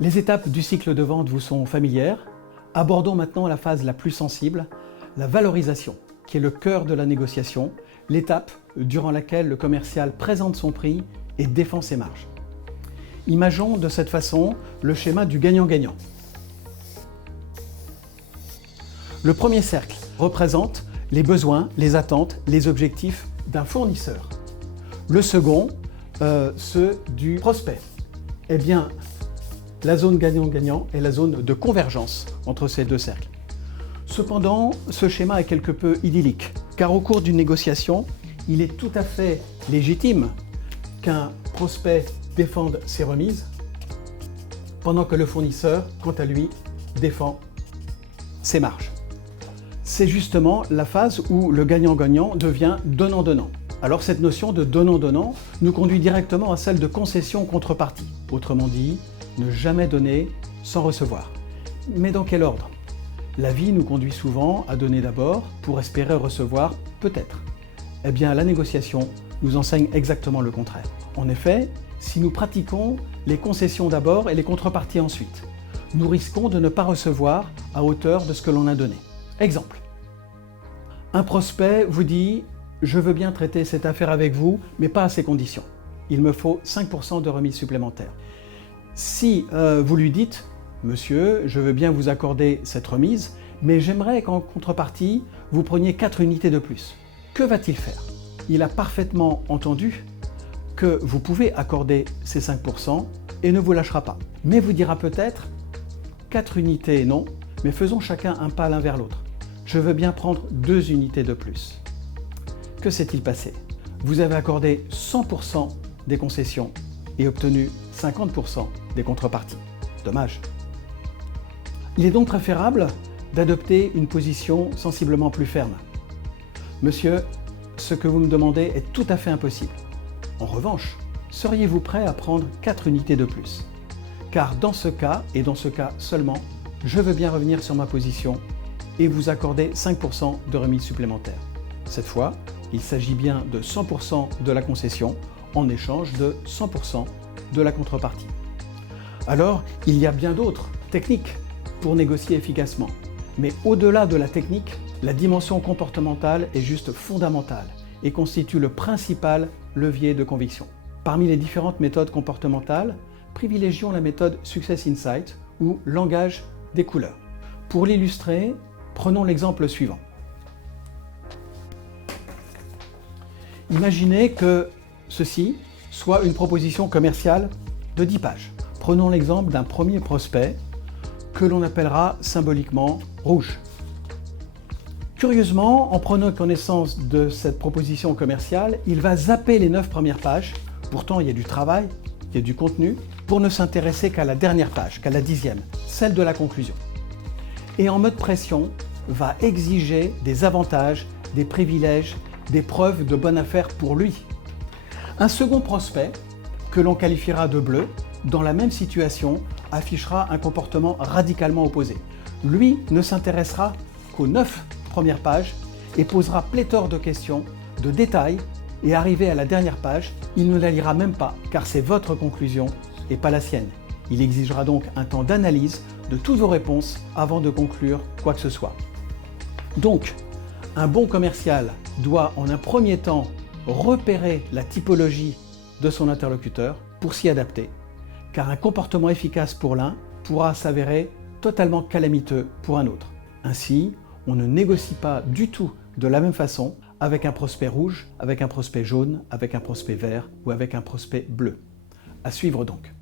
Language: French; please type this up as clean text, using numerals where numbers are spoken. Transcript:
Les étapes du cycle de vente vous sont familières. Abordons maintenant la phase la plus sensible, la valorisation, qui est le cœur de la négociation, l'étape durant laquelle le commercial présente son prix et défend ses marges. Imaginons de cette façon le schéma du gagnant-gagnant. Le premier cercle représente les besoins, les attentes, les objectifs d'un fournisseur. Le second, ceux du prospect. Eh bien, la zone gagnant-gagnant est la zone de convergence entre ces deux cercles. Cependant, ce schéma est quelque peu idyllique, car au cours d'une négociation, il est tout à fait légitime qu'un prospect défende ses remises, pendant que le fournisseur, quant à lui, défend ses marges. C'est justement la phase où le gagnant-gagnant devient donnant-donnant. Alors cette notion de donnant-donnant nous conduit directement à celle de concession-contrepartie. Autrement dit, ne jamais donner sans recevoir. Mais dans quel ordre? La vie nous conduit souvent à donner d'abord pour espérer recevoir peut-être. Eh bien, la négociation nous enseigne exactement le contraire. En effet, si nous pratiquons les concessions d'abord et les contreparties ensuite, nous risquons de ne pas recevoir à hauteur de ce que l'on a donné. Exemple. Un prospect vous dit « Je veux bien traiter cette affaire avec vous, mais pas à ces conditions. Il me faut 5% de remise supplémentaire. » Si vous lui dites « Monsieur, je veux bien vous accorder cette remise, mais j'aimerais qu'en contrepartie, vous preniez 4 unités de plus. » Que va-t-il faire? Il a parfaitement entendu que vous pouvez accorder ces 5% et ne vous lâchera pas. Mais vous dira peut-être « 4 unités non, mais faisons chacun un pas l'un vers l'autre. Je veux bien prendre 2 unités de plus. » Que s'est-il passé? Vous avez accordé 100% des concessions et obtenu 50% des contreparties. Dommage. Il est donc préférable d'adopter une position sensiblement plus ferme. Monsieur, ce que vous me demandez est tout à fait impossible. En revanche, seriez-vous prêt à prendre 4 unités de plus? Car dans ce cas, et dans ce cas seulement, je veux bien revenir sur ma position et vous accorder 5% de remise supplémentaire. Cette fois, il s'agit bien de 100% de la concession en échange de 100% de la contrepartie. Alors, il y a bien d'autres techniques pour négocier efficacement. Mais au-delà de la technique, la dimension comportementale est juste fondamentale et constitue le principal levier de conviction. Parmi les différentes méthodes comportementales, privilégions la méthode Success Insight ou langage des couleurs. Pour l'illustrer, prenons l'exemple suivant. Imaginez que ceci soit une proposition commerciale de 10 pages. Prenons l'exemple d'un premier prospect que l'on appellera symboliquement rouge. Curieusement, en prenant connaissance de cette proposition commerciale, il va zapper les 9 premières pages. Pourtant, il y a du travail, il y a du contenu, pour ne s'intéresser qu'à la dernière page, qu'à la 10e, celle de la conclusion. Et en mode pression, va exiger des avantages, des privilèges, des preuves de bonne affaire pour lui. Un second prospect, que l'on qualifiera de bleu, dans la même situation, affichera un comportement radicalement opposé. Lui ne s'intéressera qu'aux 9 premières pages et posera pléthore de questions, de détails, et arrivé à la dernière page, il ne la lira même pas, car c'est votre conclusion et pas la sienne. Il exigera donc un temps d'analyse de toutes vos réponses avant de conclure quoi que ce soit. Donc, un bon commercial doit en un premier temps repérer la typologie de son interlocuteur pour s'y adapter, car un comportement efficace pour l'un pourra s'avérer totalement calamiteux pour un autre. Ainsi, on ne négocie pas du tout de la même façon avec un prospect rouge, avec un prospect jaune, avec un prospect vert ou avec un prospect bleu. À suivre donc.